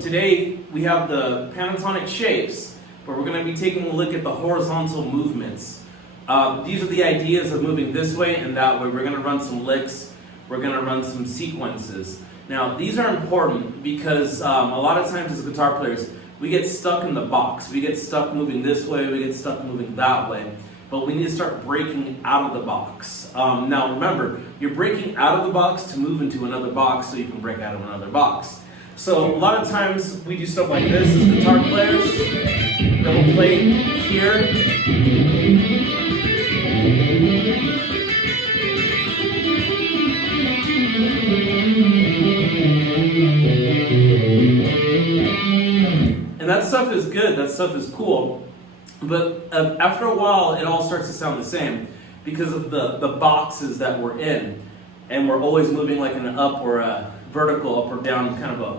So today we have the pentatonic shapes, but we're going to be taking a look at the horizontal movements. These are the ideas of moving this way and that way. We're going to run some licks, we're going to run some sequences. Now these are important because a lot of times as guitar players we get stuck in the box. We get stuck moving this way, we get stuck moving that way. But we need to start breaking out of the box. Now remember, you're breaking out of the box to move into another box so you can break out of another box. So a lot of times we do stuff like this as guitar players. Then we'll play here. And that stuff is good, that stuff is cool. But after a while, it all starts to sound the same because of the boxes that we're in. And we're always moving like an up or a vertical, up or down kind of a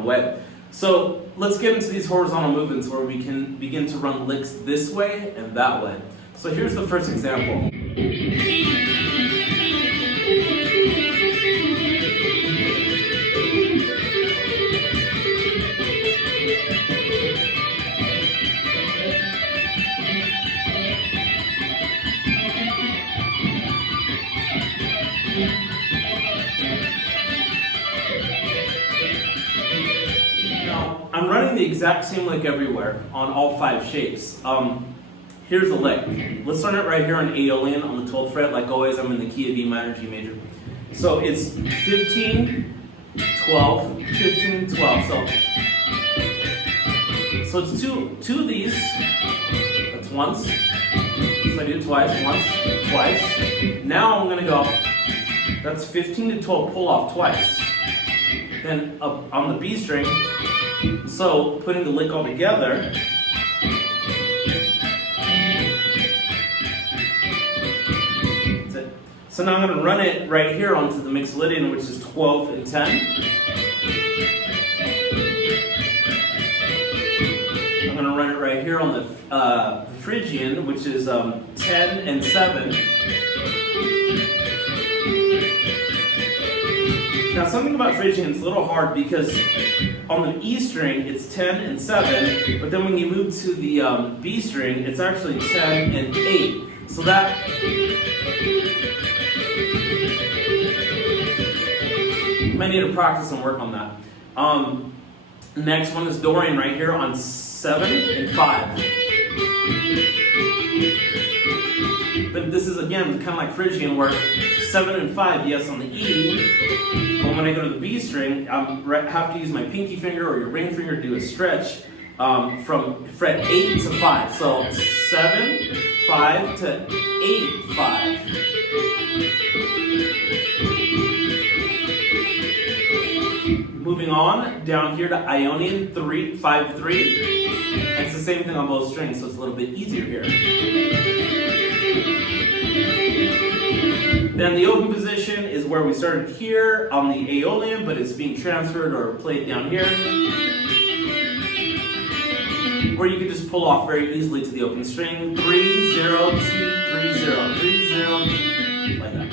way. So let's get into these horizontal movements where we can begin to run licks this way and that way. So here's the first example. I'm running the exact same lick everywhere on all 5 shapes. Here's the lick. Let's start it right here on Aeolian on the 12th fret. Like always, I'm in the key of E minor, G major. So it's 15, 12, 15, 12. So it's two of these. That's once. So I do it twice, once, twice. Now I'm gonna go, that's 15 to 12 pull off twice. Then up on the B string, so putting the lick all together, that's it. So now I'm going to run it right here onto the Mixolydian, which is 12 and 10. I'm going to run it right here on the Phrygian, which is 10 and 7. Now something about Phrygian is a little hard because on the E string it's 10 and 7, but then when you move to the B string it's actually 10 and 8. So that you might need to practice and work on that. Next one is Dorian right here on 7 and 5. But this is again kind of like Phrygian where 7 and 5, yes, on the E. But when I go to the B string, I have to use my pinky finger or your ring finger to do a stretch from fret 8 to 5. So 7, 5 to 8, 5. Moving on down here to Ionian 3, 5, 3. And it's the same thing on both strings, so it's a little bit easier here. Then the open position is where we started here on the Aeolian, but it's being transferred or played down here. Or you can just pull off very easily to the open string. 3, 0, 2, 3, 0, 3, 0, like that.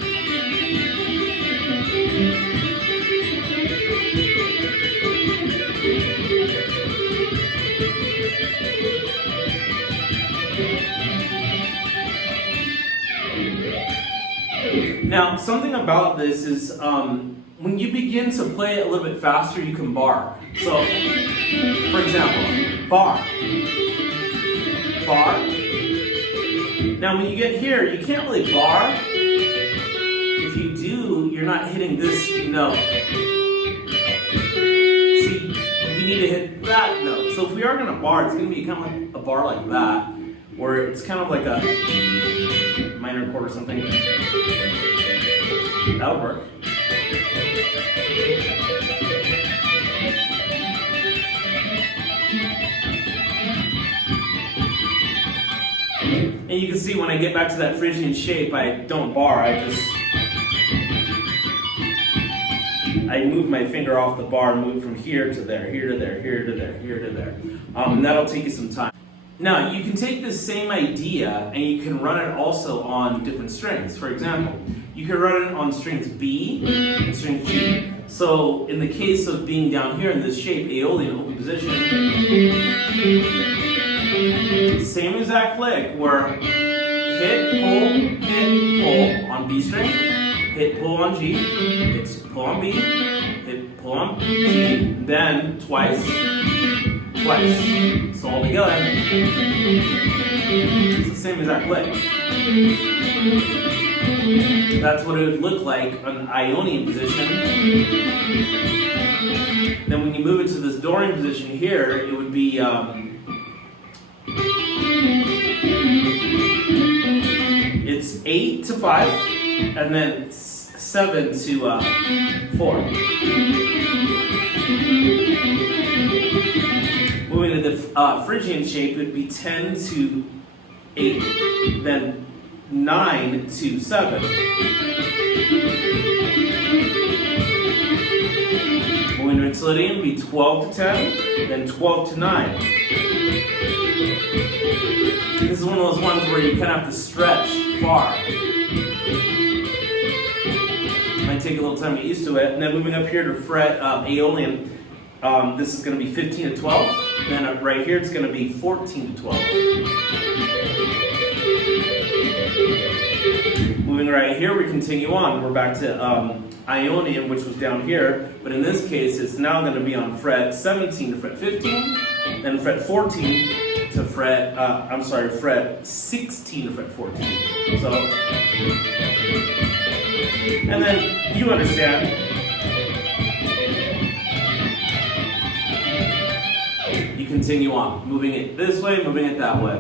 Now, something about this is when you begin to play it a little bit faster, you can bar. So, for example, bar, bar. Now, when you get here, you can't really bar. If you do, you're not hitting this note. See, we need to hit that note. So if we are going to bar, it's going to be kind of like a bar like that, where it's kind of like a minor chord or something. That'll work. And you can see when I get back to that Phrygian shape, I don't bar, I move my finger off the bar and move from here to there, here to there, here to there, here to there. And that'll take you some time. Now, you can take this same idea and you can run it also on different strings. For example, you can run it on strings B and string G. So in the case of being down here in this shape, Aeolian open position, same exact lick where hit, pull on B string, hit, pull on G, hit, pull on B, hit, pull on G, then twice. So all together, it's the same exact lick. That's what it would look like an Ionian position. Then when you move it to this Dorian position here, it would be it's 8 to 5, and then 7 to 4. Moving to the Phrygian shape, it would be 10 to 8, then 9 to 7. Moving to Mixolydian, it would be 12 to 10, then 12 to 9. This is one of those ones where you kind of have to stretch far. Might take a little time to get used to it. And then moving up here to fret Aeolian, this is going to be 15 to 12. And then right here, it's going to be 14 to 12. Moving right here, we continue on. We're back to Ionian, which was down here. But in this case, it's now going to be on fret 17 to fret 15. Then fret 14 to fret, fret 16 to fret 14. So, and then you understand. You continue on, moving it this way, moving it that way.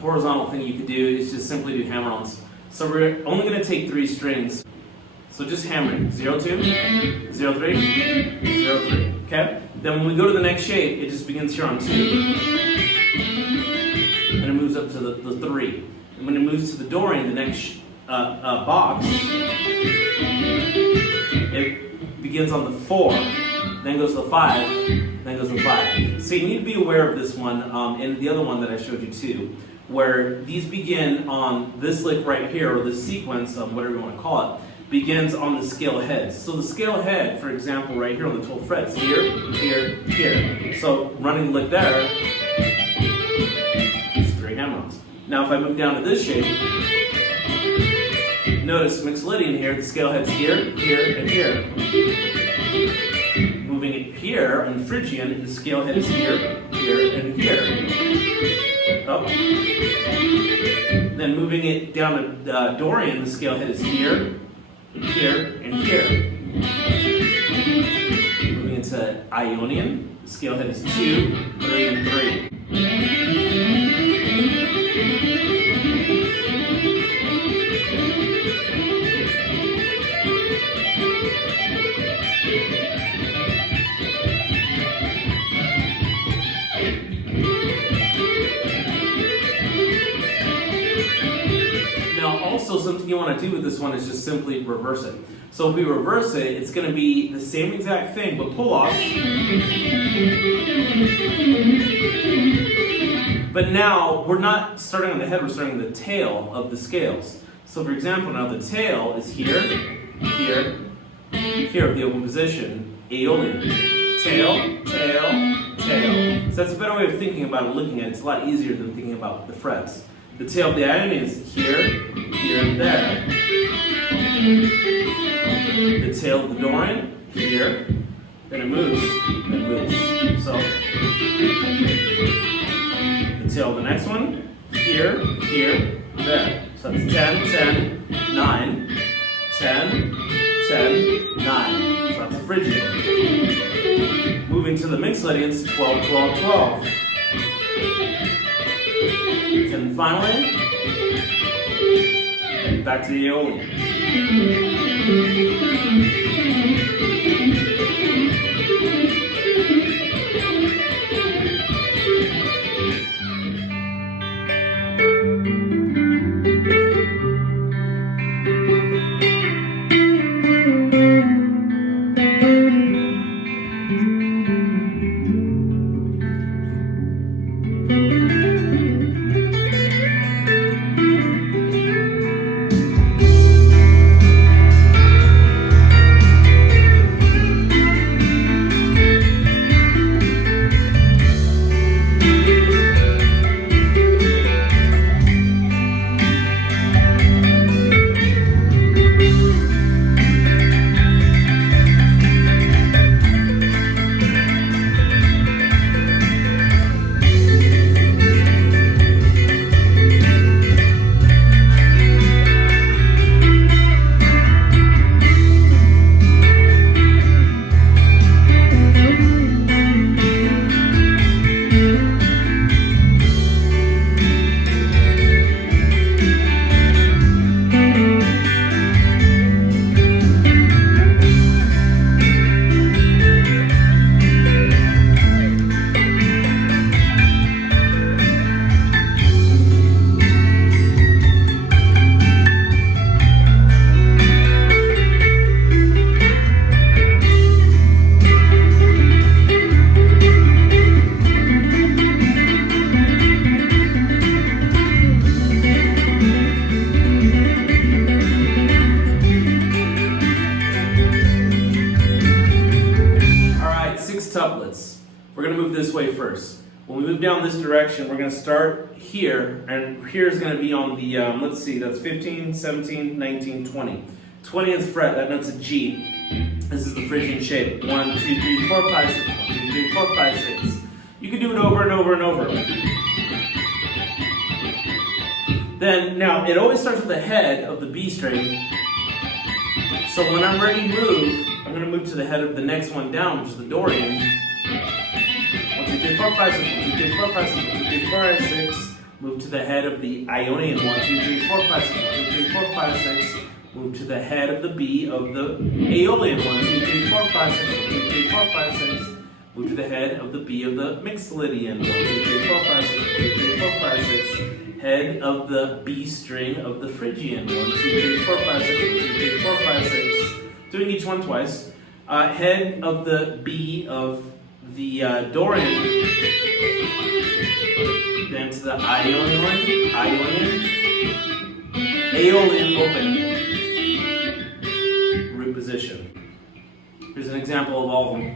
Horizontal thing you could do is just simply do hammer-ons. So we're only going to take 3 strings. So just hammering 0, 2, 0, 3, 0, 3. Okay? Then when we go to the next shape, it just begins here on 2. And it moves up to the 3. And when it moves to the Dorian, the next box, it begins on the 4. Then goes to the 5, then goes to the 5. So you need to be aware of this one and the other one that I showed you too, where these begin on this lick right here, or this sequence, whatever you want to call it, begins on the scale heads. So the scale head, for example, right here on the 12th fret, is here, here, here. So running the lick there, it's 3 hammer-ons. Now if I move down to this shape, notice Mixolydian here, the scale head's here, here, and here. Moving it here in Phrygian, the scale head is here, here, and here. Up. Then moving it down to Dorian, the scale head is here, here, and here. Moving into Ionian, the scale head is 2, 3, and 3. Also, something you want to do with this one is just simply reverse it. So if we reverse it, it's going to be the same exact thing, but pull off. But now, we're not starting on the head, we're starting on the tail of the scales. So for example, now the tail is here, here, here of the open position, Aeolian. Tail, tail, tail. So that's a better way of thinking about it, looking at it. It's a lot easier than thinking about the frets. The tail of the Ionian is here, here, and there. The tail of the Dorian, here, then it moves, and moves. So, the tail of the next one, here, here, there. So that's 10, 10, 9, 10, 10, 9. So that's the Phrygian. Moving to the Mixolydians, 12, 12, 12. And finally, Back to the Aeolian. Tuplets. We're going to move this way first. When we move down this direction, we're going to start here, and here is going to be on the, let's see, that's 15, 17, 19, 20. 20 is fret, that note's a G. This is the Phrygian shape. 1, 2, 3, 4, 5, 6. 1, 2, 3, 4, 5, 6. You can do it over and over and over. Then, now, it always starts with the head of the B string. So when I'm ready to move, I'm going to move to the head of the next one down, which is the Dorian. 1, 2, 3, 4, 5, 6. 1, 2, 3, 4, 5, 6. 1, 2, 3, 4, 5, 6. Move to the head of the Ionian. 1, 2, 3, 4, 5, 6. 1, 2, 3, 4, 5, 6. Move to the head of the B of the Aeolian. 1, 2, 3, 4, 5, 6. 1, 2, 3, 4, 5, 6. Move to the head of the B of the Mixolydian. 1, 2, 3, 4, 5, 6. 1, 2, 3, 4, 5, 6. Head of the B string of the Phrygian. 1, 2, 3, 4, 5, 6. 1, 2, 3, 4, 5, 6. Doing each one twice. Head of the B of the Dorian. Then to the Aeolian. Aeolian open. Root position. Here's an example of all of them.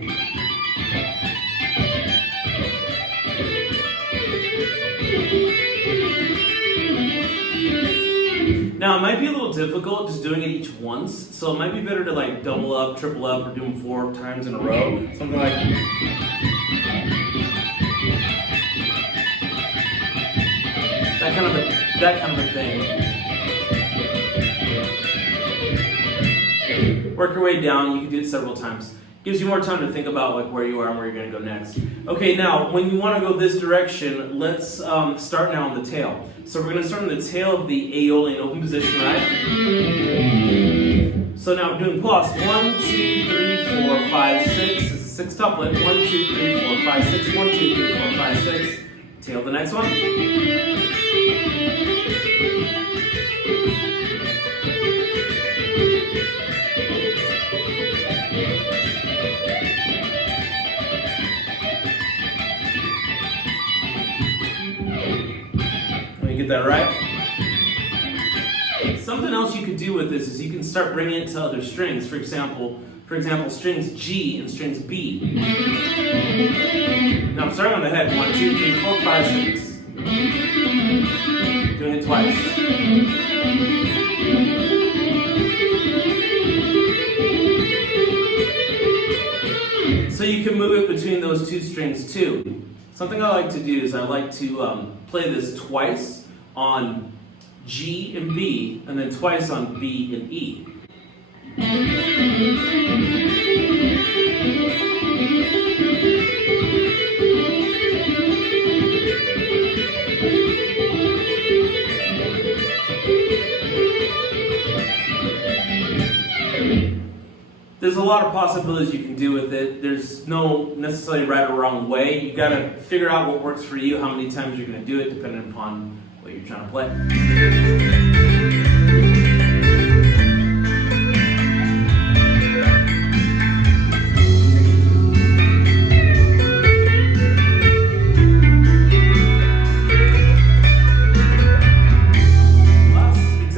Now, it might be a little difficult just doing it each once, so it might be better to like double up, triple up, or do them 4 times in a row. Something like that kind of a thing. Work your way down. You can do it several times. Gives you more time to think about like where you are and where you're going to go next. Okay, now when you want to go this direction, let's start now on the tail. So we're going to start on the tail of the Aeolian open position, right? So now we're doing plus 1, 2, 3, 4, 5, 6. This is a 6 tuplet. 1, 2, 3, 4, 5, 6. 1, 2, 3, 4, 5, 6. Tail the next one. Get that right? Something else you could do with this is you can start bringing it to other strings. For example, strings G and strings B. Now I'm starting on the head. 1, 2, 3, 4, 5, 6. Doing it twice. So you can move it between those 2 strings too. Something I like to do is I like to play this twice on G and B, and then twice on B and E. lot of possibilities you can do with it. There's no necessarily right or wrong way. You gotta figure out what works for you, how many times you're gonna do it, depending upon what you're trying to play.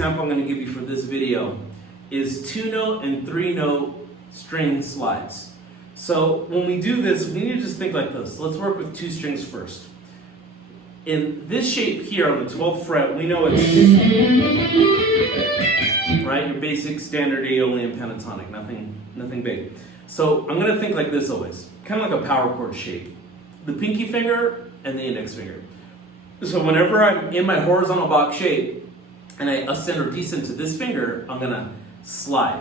I'm going to give you for this video is 2-note and 3-note string slides. So when we do this, we need to just think like this. Let's work with 2 strings first. In this shape here on the 12th fret, we know it's right, your basic standard Aeolian pentatonic, nothing big. So I'm going to think like this always, kind of like a power chord shape. The pinky finger and the index finger. So whenever I'm in my horizontal box shape, and I ascend or descend to this finger, I'm gonna slide.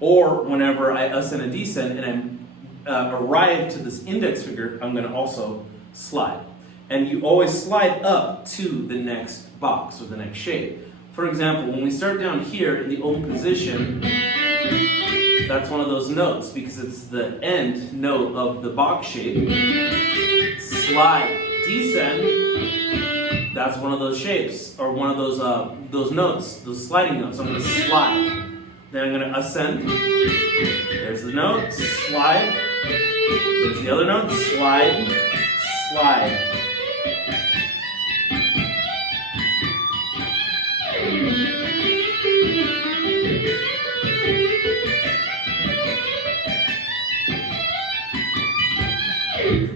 Or whenever I ascend and descend and I arrive to this index finger, I'm gonna also slide. And you always slide up to the next box or the next shape. For example, when we start down here in the open position, that's one of those notes because it's the end note of the box shape. Slide, descend. That's one of those shapes, or one of those notes, those sliding notes. I'm going to slide. Then I'm going to ascend. There's the note, slide. There's the other note, slide, slide.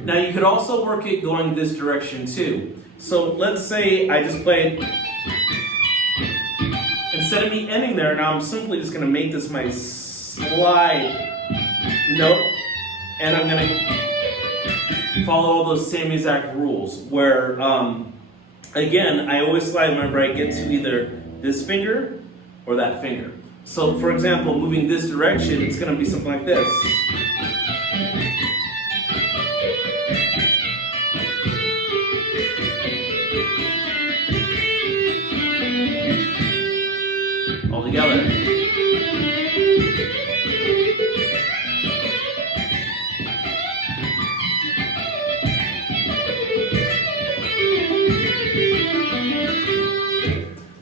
Now you could also work it going this direction too. So let's say I just played, instead of me ending there, now I'm simply just going to make this my slide note, and I'm going to follow all those same exact rules, where, again, I always slide whenever I get to either this finger or that finger. So for example, moving this direction, it's going to be something like this. Together.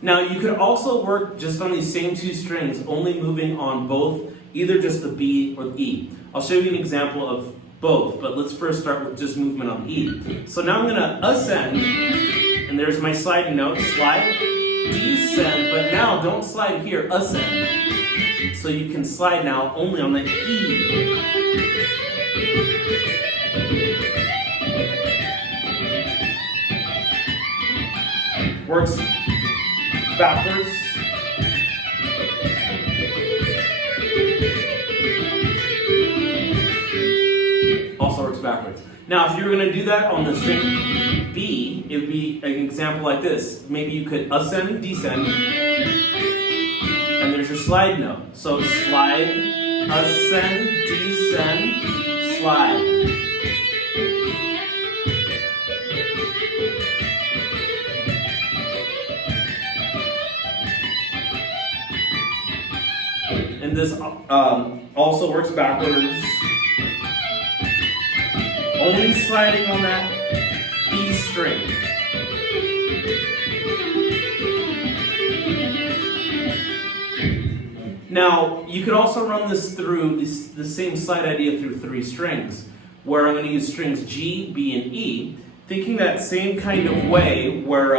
Now you could also work just on these same 2 strings, only moving on both, either just the B or the E. I'll show you an example of both, but let's first start with just movement on the E. So now I'm going to ascend, and there's my sliding note, slide, descend, but now don't slide here, ascend. So you can slide now only on the E. Works backwards. Also works backwards. Now if you were going to do that on the string B, it would be an example like this. Maybe you could ascend, descend, and there's your slide note. So slide, ascend, descend, slide. And this also works backwards. Only sliding on that B string. Now, you could also run this through the same slide idea through 3 strings, where I'm going to use strings G, B, and E, thinking that same kind of way where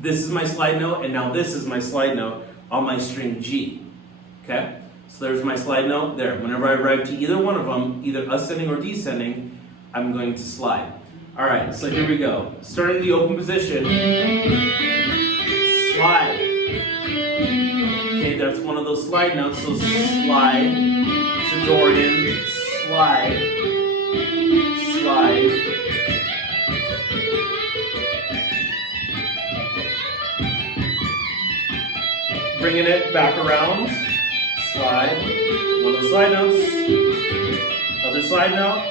this is my slide note, and now this is my slide note on my string G. Okay? So there's my slide note there. Whenever I arrive to either one of them, either ascending or descending, I'm going to slide. All right, so here we go. Starting the open position, slide. Okay, that's one of those slide notes, so slide, to Dorian, slide, slide. Bringing it back around. Slide, one of the slide notes, other slide note,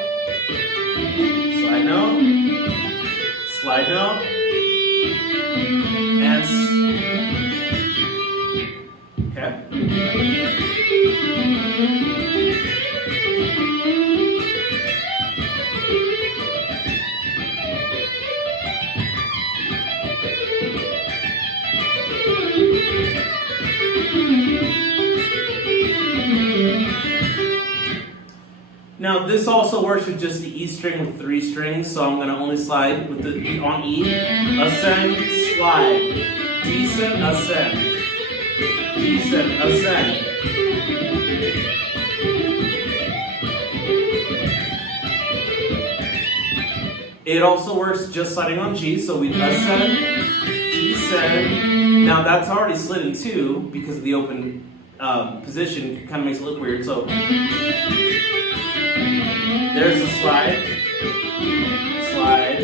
slide note, slide note, and okay. Now this also works with just the E string with 3 strings, so I'm going to only slide with the on E, ascend, slide, descend, ascend, descend, ascend. It also works just sliding on G, so we ascend, descend. Now that's already slid in 2 because of the open position. It kind of makes it look weird. So there's a slide, slide,